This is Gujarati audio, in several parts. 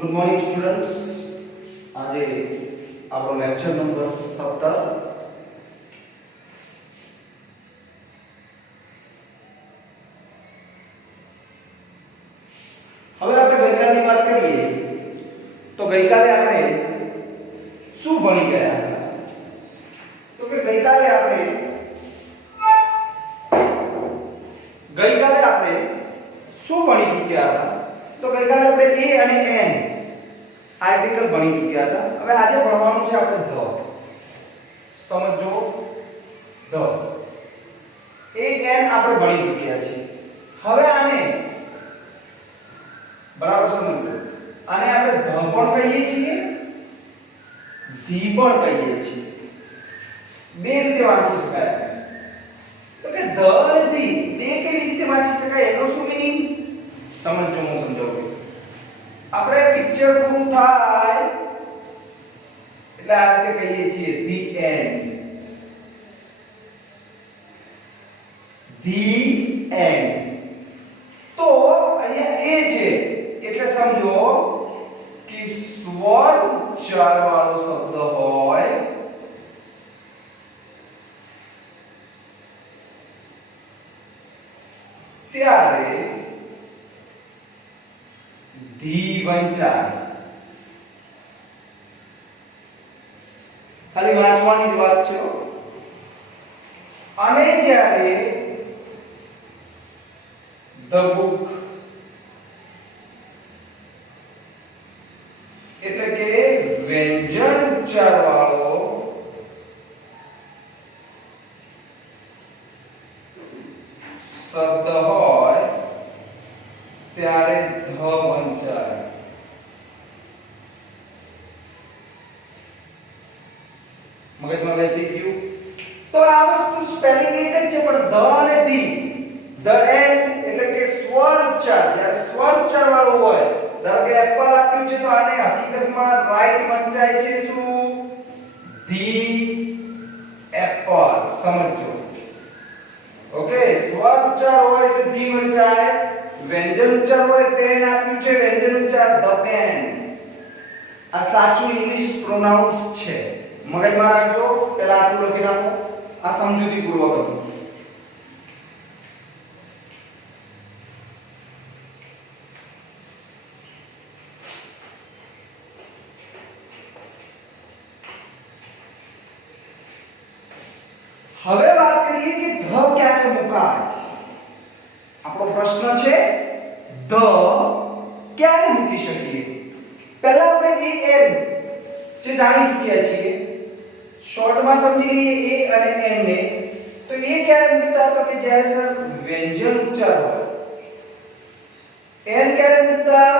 Good morning students. આજે આપણો લેક્ચર નંબર 17. હવે આપણે ગઈકાલની વાત કરીએ તો ગઈકાલે આપણે શું ભણી ગયા હતા? તો કે ગઈકાલે આપણે શું ભણી ચૂક્યા હતા? તો ગઈકાલે આપણે a અને n આર્ટિકલ ભણી ચૂક્યા હતા. હવે આજે ભણવાનું છે આપણે ધ. સમજો ધ. a n આપણે ભણી ચૂક્યા છીએ. હવે આને બરાબર સમજો. આને આપણે ધ પણ કહીએ છીએ, ધી પણ કહીએ છીએ. બે રીતે વાંચી શકાય. તો કે ધ અને ધી બે કેવી રીતે વાંચી શકાય એનો શું મીનિંગ સમજો. હું સમજાવું. આપણે પિક્ચર પૂરું થાય એટલે આ રીતે કહીએ છીએ ધી એન્ડ. The end. તો અહીંયા એ છે એટલે સમજો કે સ્વર ઉચ્ચાર વાળો શબ્દ હોય ત્યારે ધી વંચાય. ખાલી વાંચવાની જ વાત છે. અને જ્યારે ધ બુક એટલે કે વ્યંજન ઉચ્ચાર વાળો શબ્દ હોય ત્યારે ધ વંચાય. મગજમાં બેસી ગયું? તો આ વસ્તુ સ્પેલિંગ એક જ છે પણ ધ અને ધી, ધ એન્ડ એટલે કે સ્વર ઉચ્ચાર. જ્યારે સ્વર ઉચ્ચાર વાળું હોય, ધારો કે એપલ આપ્યું છે તો આને હકીકતમાં રાઈટ વંચાય છે શું? The Apple. સમજો. ઓકે. સ્વર ઉચ્ચાર હોય એટલે ધી વંચાય. વ્યંજન ઉચ્ચાર હોય પેન આપ્યું છે, વ્યંજન ઉચ્ચાર ધ પેન. આ સાચું ઇંગ્લિશ પ્રોનાઉન્સ છે. મગજમાં રાખજો. પહેલા આટલું લખી નાખો. આ સમજૂતી પૂર્વક હતું. હવે વાત કરીએ કે ધ ક્યારે મુકાય. આપણો પ્રશ્ન છે ધ ક્યારે મૂકી શકીએ. પહેલા આપણે a n જે જાણી ચૂક્યા છીએ, શોર્ટમાં સમજી લઈએ a અને n ને. તો એ ક્યારે મૂકતા? તો કે જ્યારે સર વ્યંજન ઉચ્ચાર હોય. n ક્યારે મૂકતા?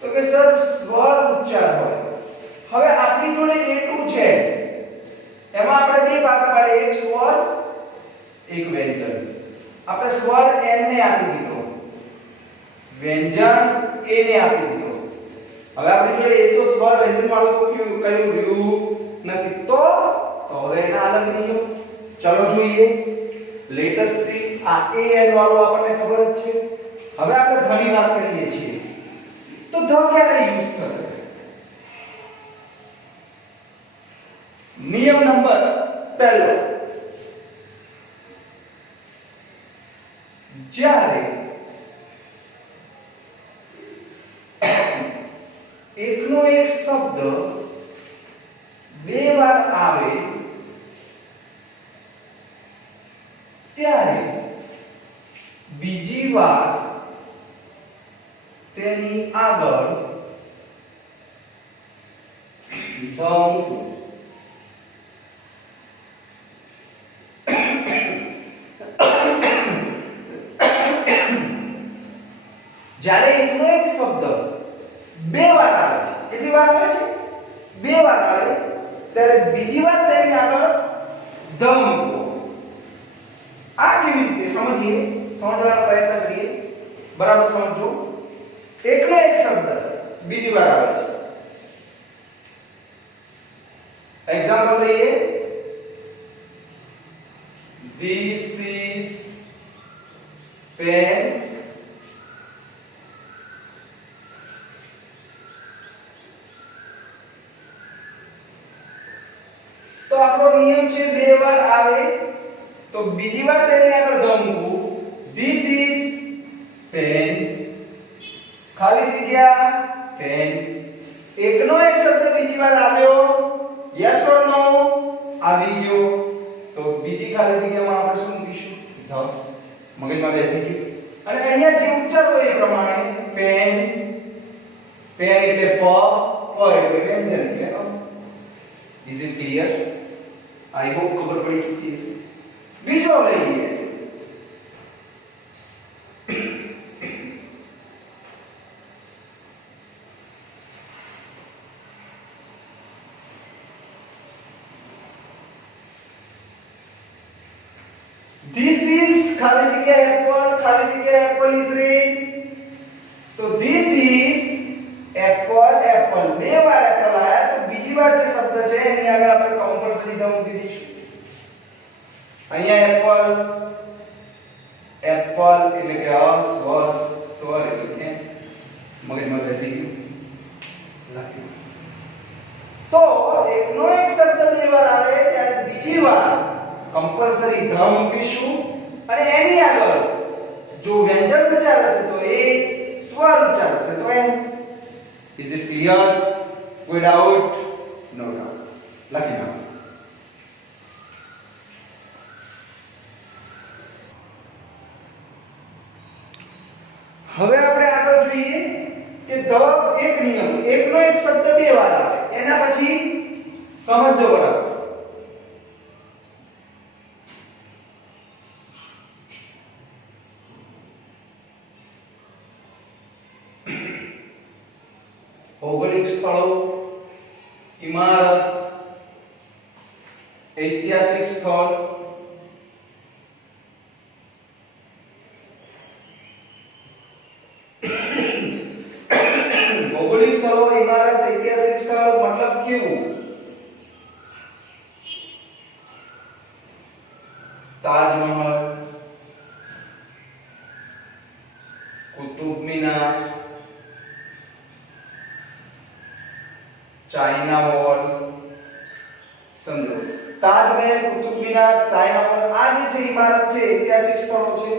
તો કે સર સ્વર ઉચ્ચાર હોય. હવે આપણી જોડે a2 છે, એમાં આપણે બે ભાગ પાડે, એક સ્વર એક વ્યંજન. આપણે સ્વર n ને આપી દીધો, વ્યંજન a ને આપી દીધો. હવે આપણી જોડે એ તો સ્વર વ્યંજન વાળું તો કયું રહ્યું નથી. તો હવે એના અલગ નિયમ. ચલો જોઈએ. Let S C. આ a n વાળું આપણને ખબર જ છે. હવે આપણે ઘણી વાત કરીએ છીએ તો ધ ક્યારે યુઝ થશે? નિયમ નંબર પહેલો, જ્યારે એકનો એક શબ્દ બે વાર આવે ત્યારે બીજી વાર તેની આગળ ધ મૂકવું. જ્યારે એકનો એક શબ્દ બે વાર આવે છે, કેટલી વાર આવે છે? બે વાર આવે ત્યારે બીજી વાર તેની આગળ ધ મૂકવો. આ કેવી રીતે સમજીએ, સમજવાનો પ્રયત્ન કરીએ. બરાબર સમજો. એકનો એક શબ્દ બીજી વાર આવે છે. એક્ઝામ્પલ લઈએ. This is pen. બીજી વાર તેની આગળ ધ મૂકવું. This is pen. ખાલી જગ્યા pen. એકનો એક શબ્દ બીજી વાર આવ્યો. yes or no આવી ગયો તો બીજી ખાલી જગ્યામાં આપણે શું મૂકીશું? ધ. મગજમાં બેસી ગયું. અને અહીંયા જે ઉચ્ચાર હોય એ પ્રમાણે પેન. પેન એટલે પ, પ એટલે વ્યંજન એટલે અ. Is it clear? I hope ખબર પડી ચૂકી હશે. બીજો લઈએ. This is ખાલી જગ્યા apple, ખાલી જગ્યા apple is red. તો this is apple, apple. બે વાર apple આયા તો બીજી વાર જે શબ્દ છે એની આગળ આપણે કમ્પલસરી ધ મૂકી દઈશું. અહીંયા apple, apple એટલે કે અ સ્વર, સ્વર એટલે કે મગજમાં બેસી ગયું. લખ્યું. તો એકનો એક શબ્દ બે વાર આવે ત્યારે બીજી વાર कंपल्सरी ध મૂકીશું અને એની આગળ જો વ્યંજન ઉચ્ચાર હશે તો એ સ્વર ઉચ્ચાર હશે તો એ. Is it clear? કોઈ ડાઉટ? No doubt. લખી નાખો. હવે આપણે આગળ જોઈએ કે ધ એક નિયમ, એકનો એક શબ્દ બે વાર આવે એના પછી સમજો બરાબર. ભૌગોલિક સ્થળો, ઇમારત, ઐતિહાસિક સ્થળ, ભૌગોલિક સ્થળો, ઇમારત, ઐતિહાસિક સ્થળ મતલબ કેવું? Taj Mahal, Qutub Minar, China wall. સમજો, તાજમહેલ, કુતુબ મિનાર, ચાઇના વોલ આ જે છે ઇમારત છે, ઐતિહાસિક સ્થળો છે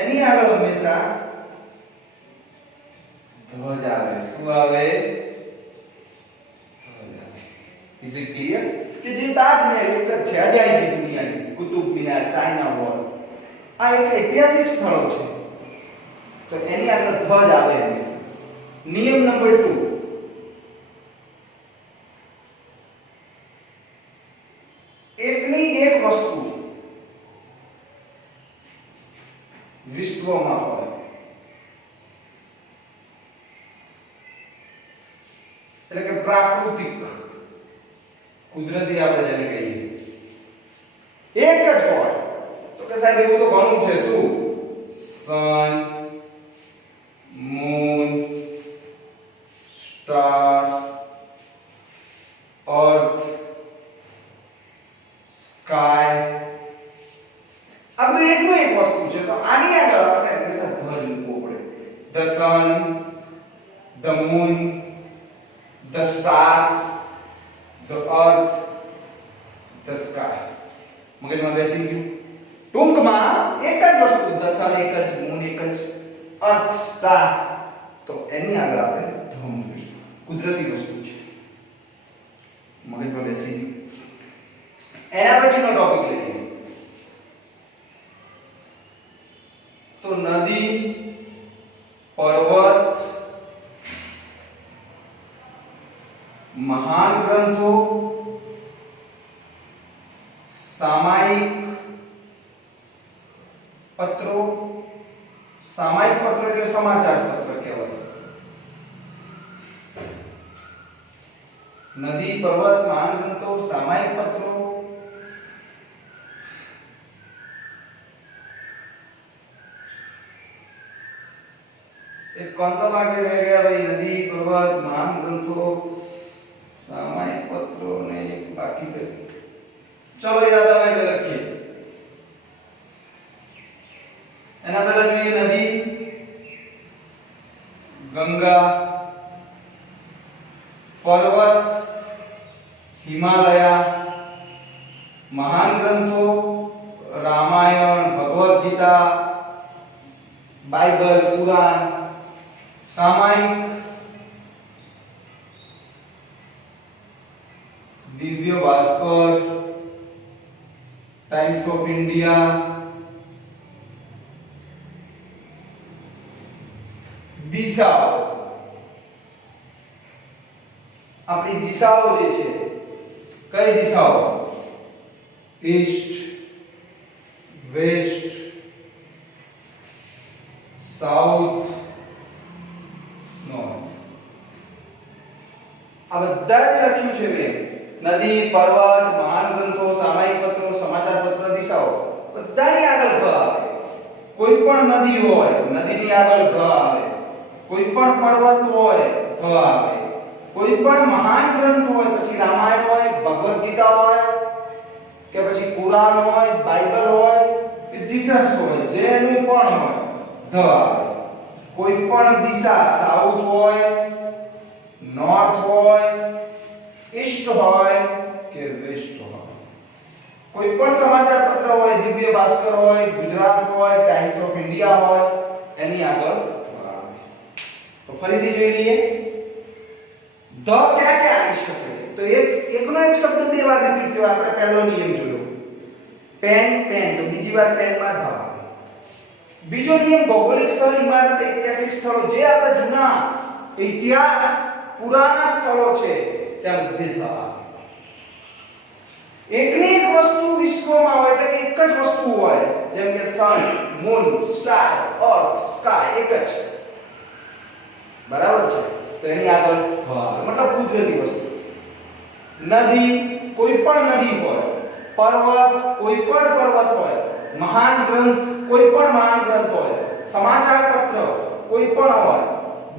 એની આગળ હંમેશા ધ્વજ આવે. શું આવે? ધ્વજ આવે. Is it clear? કે જે તાજમહેલ એક જ છે અજાયબી દુનિયાની, કુતુબ મિનાર, ચાઇના વોલ આ એક ઐતિહાસિક સ્થળો છે તો એની આગળ ધ્વજ આવે હંમેશા. નિયમ નંબર 2, એકની એક વસ્તુ વિશ્વમાં હોય એટલે કે પ્રાકૃતિક, કુદરતી આપણે જેને કહીએ એક જ હોય તો કે સાહેબ એવું તો ઘણું છે. શું? સન, મૂન, સ્ટાર, અર્થ, સ્કાય આ બધું એકનું એક વસ્તુ છે તો આની આગળ આપણે હંમેશા ધ્વજ મૂકવો પડે. The sun, the moon, the star, the earth, the sky. મગજમાં બેસી ગયું? ટૂંકમાં એક જ વસ્તુ, ધ સન એક જ, મૂન એક જ, અર્થ, સ્ટાર તો એની આગળ આપણે ધ મૂકીશું. કુદરતી વસ્તુ છે. મગજમાં બેસી ગયું? એના પછીનો ટોપિક લઈએ તો નદી, પર્વત, મહાન ગ્રંથો, સામાયિક પત્રો. સામાયિક પત્ર એટલે સમાચાર પત્ર કહેવાય. નદી, પર્વત, મહાન ગ્રંથો, સામાયિક પત્રો, एक कौन सा भाग रह गया भाई? नदी, पर्वत, महान ग्रंथों, सामायिक पत्रों ने एक बाकी कर चलो याद आवे એટલે લખીએ. એના પહેલા જોઈએ નદી, ગંગા, પર્વત, હિમાલયા, મહાન ગ્રંથો, रामायण, भगवत गीता, बाइबल, कुरान, सामायिक, Divya Bhaskar, times of India, દિશાઓ આપણી દિશાઓ જે છે કઈ દિશાઓ ઈસ્ટ વેસ્ટ સાઉથ નોર્થ આ બધા લખ્યું છે મેં નદી પર્વત મહાન ગ્રંથો સામાયિક પત્રો સમાચાર પત્ર દિશાઓ બધાની આગળ ધ આવે કોઈ પણ નદી હોય નદીની આગળ ધ આવે કોઈ પણ પર્વત હોય ધ આવે કોઈ પણ મહાન ગ્રંથ હોય પછી રામાયણ હોય ભગવદ ગીતા હોય કે પછી કુરાન હોય બાઇબલ હોય કે જીસસ હોય જેનું પણ હોય ધ આવે કોઈ પણ દિશા સાઉથ હોય નોર્થ હોય ઈસ્ટ હોય કે વેસ્ટ હોય કોઈ પણ સમાચાર પત્ર હોય દિવ્ય ભાસ્કર હોય ગુજરાત હોય ટાઈમ્સ ઓફ ઇન્ડિયા હોય એની આગળ તો ફરીથી જોઈ લઈએ ધ क्या क्या આવી શકે તો એકનો એક શબ્દ બે વાર રિપીટ થયો આપણે પહેલો નિયમ જોયો પેન પેન તો બીજી વાર પેન માં ધ આવે બીજો નિયમ ભૌગોલિક સ્થળ ઇમારત ઐતિહાસિક સ્થળો જે આપણા જૂના ઇતિહાસ પુરાના સ્થળો છે ત્યાં બધે ધ આવે એકની એક વસ્તુ વિશ્વમાં હોય એટલે કે એક જ વસ્તુ હોય જેમ કે સન મૂન સ્ટાર અર્થ સ્કાય એક જ બરાબર છે તો એની આગળ થ આવે મતલબ કુદરતી વસ્તુ નદી કોઈ પણ નદી હોય પર્વત કોઈ પણ પર્વત હોય મહાન ગ્રંથ કોઈ પણ મહાન ગ્રંથ હોય સમાચાર પત્ર કોઈ પણ હોય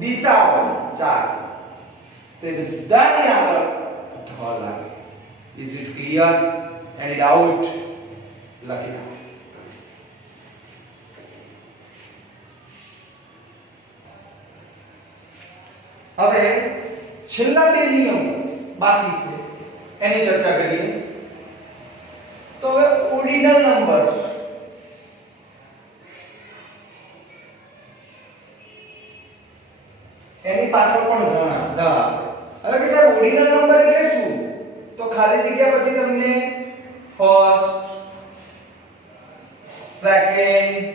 દિશા હોય ચાર તે બધાની આગળ ધ લાગે is it clear any doubt લખી નાખો હવે છેલ્લા બે નિયમ બાકી છે એની ચર્ચા કરીએ તો હવે ઓર્ડિનલ નંબર એની પાછળ પણ ઘણા દ હવે કે સાહેબ ઓર્ડિનલ નંબર એટલે શું તો ખાલી જગ્યા પછી તમને first second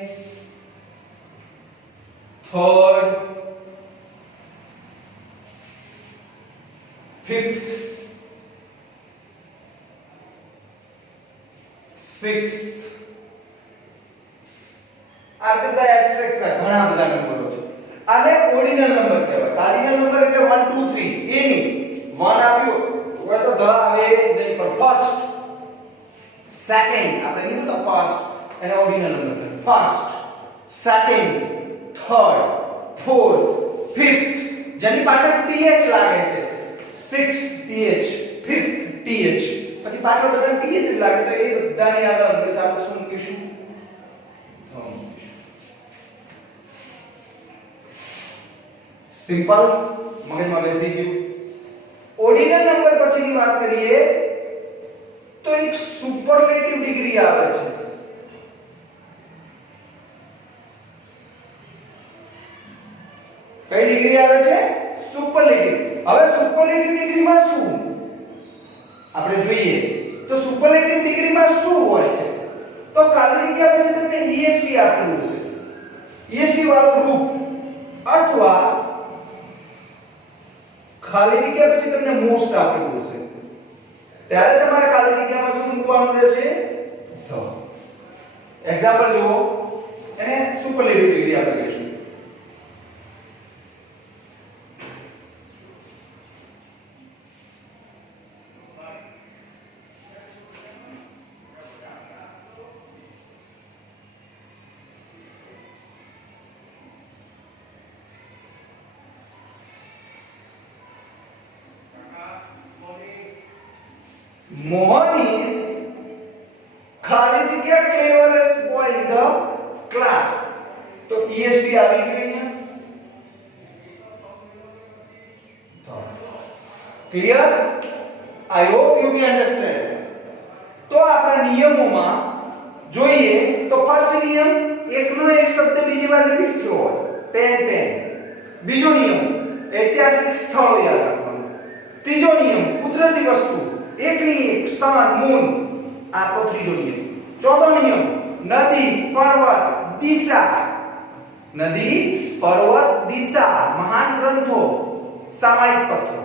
third fifth, sixth આ બધા એબ્સ્ટ્રેક્ટ ઘણા બધા નંબરો છે આને ઓર્ડિનલ નંબર કહેવાય કાર્ડિનલ નંબર એટલે 1 2 3 એ નહીં 1 આપ્યો હોય તો ધ આવે નહીં પણ ફર્સ્ટ સેકન્ડ આપણે કીધું તો ફર્સ્ટ એને ઓર્ડિનલ નંબર કહેવાય first second third fourth fifth જેની પાછળ th લાગે છે સિક્સ્થ th ફિફ્થ th પછી પાછળ બધા th જ લાગે તો એ બધાની આગળ હંમેશા આપણે શું મૂકીશું સિમ્પલ મગજમાં બેસી ગયું ઓર્ડિનલ નંબર પછીની વાત કરીએ તો એક સુપરલેટિવ ડિગ્રી આવે છે કઈ ડિગ્રી આવે છે સુપરલેટિવ હવે સુપરલેટિવ ડિગ્રીમાં શું આપણે જોઈએ તો સુપરલેટિવ ડિગ્રીમાં શું હોય છે તો ખાલી જગ્યા પછી તમને EST આપેલું છે EST વાળું ગ્રુપ અથવા ખાલી જગ્યા પછી તમને મોસ્ટ આપેલું છે ત્યારે તમારે ખાલી જગ્યામાં શું મૂકવાનું રહેશે તો એક્ઝામ્પલ જુઓ એને સુપરલેટિવ ડિગ્રી આપણે કહીશું Mohan is ખાલી જગ્યા cleverest boy in the class તો EST આવી ગયું અહીંયા clear I hope you can understand તો આપણા નિયમોમાં જોઈએ તો ફર્સ્ટ નિયમ એકનો એક શબ્દ બીજી વાર રિપીટ થયો હોય 10 10. બીજો નિયમ ઐતિહાસિક સ્થળો યાદ રાખવાનું. ત્રીજો નિયમ કુદરતી વસ્તુ એકની એક સન મૂન આપણો ત્રીજો નિયમ. ચોથો નિયમ નદી પર્વત દિશા નદી પર્વત દિશા મહાન ગ્રંથો સામાયિક પત્રો.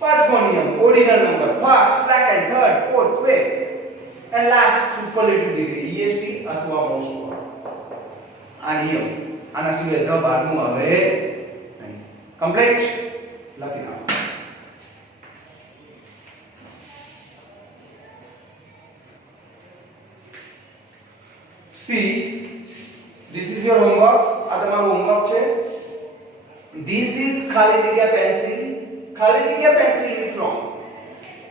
પાંચમો નિયમ ordinal number first second third fourth fifth and last superlative degree EST અથવા મોસ્ટ. આ નિયમ આના સિવાય ધ બારનું આવે નહીં. કમ્પ્લીટ લખી નાખો. See, this is your homework. આ તમારું હોમવર્ક છે. This is ખાલી જગ્યા પેન્સિલ. ખાલી જગ્યા પેન્સિલ is wrong.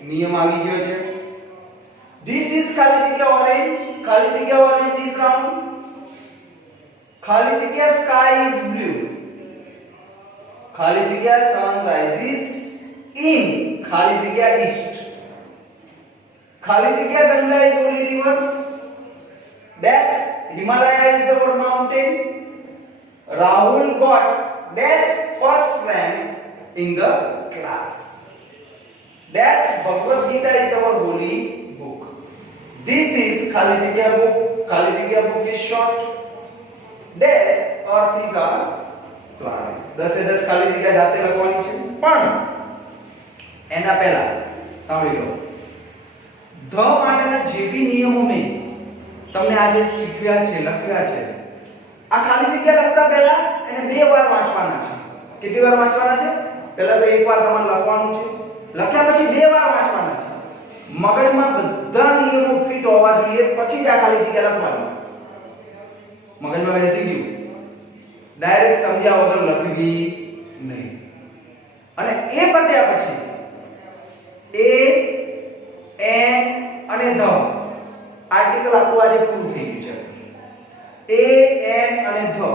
નિયમ આવી ગયો છે. This is ખાલી જગ્યા orange. ખાલી જગ્યા orange is round. ખાલી જગ્યા sky is blue. ખાલી જગ્યા sun rises in ખાલી જગ્યા east. ખાલી જગ્યા Ganga is only river. Dash Himalaya is our mountain. Rahul got dash first rank in the class. Dash Bhagavad Gita is our holy book. This is khali jagya book. Khali jagya book is short. Dash earth is our planet. 10 10 ખાલી જગ્યા જાતે લખવાની છે પણ એના પહેલા સાંભળી લો. ધ માટેના જે બી નિયમો મેં તમને આજે શીખવ્યા છે લખ્યા છે આ ખાલી જગ્યા લખતા પહેલા એને બે વાર વાંચવાના છે. કેટલી વાર વાંચવાના છે? પહેલા તો એક વાર તમારે લખવાનું છે. લખ્યા પછી બે વાર વાંચવાના છે. મગજમાં બધા નિયમો ફિટ હોવા જોઈએ પછી જ આ ખાલી જગ્યા લખવાની. મગજમાં બેસી ગયું ડાયરેક્ટ સમજ્યા વગર લખવી નહીં. અને એ પત્યા પછી એ એન અને ધ આર્ટિકલ આપણું આજે પૂરું થઈ ગયું છે. એ એન અને ધ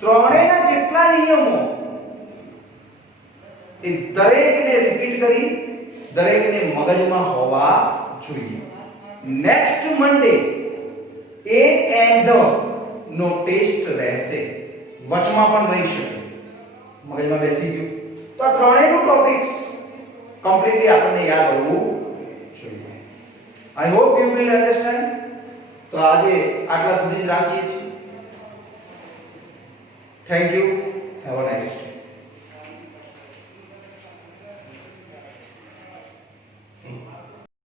ત્રણેયના જેટલા નિયમો એ દરેકને રિપીટ કરી દરેકને મગજમાં હોવા જોઈએ. નેક્સ્ટ મંડે એ એન ધ નો ટેસ્ટ રહેશે. વચમાં પણ રહી શકે. મગજમાં બેસી ગયું તો આ ત્રણેયનું ટોપિક્સ કમ્પ્લીટલી આપણને યાદ હોવું જોઈએ. I hope you will understand. તો આજે આટલા સુધી જ રાખીએ છીએ. Thank you. Have a nice day.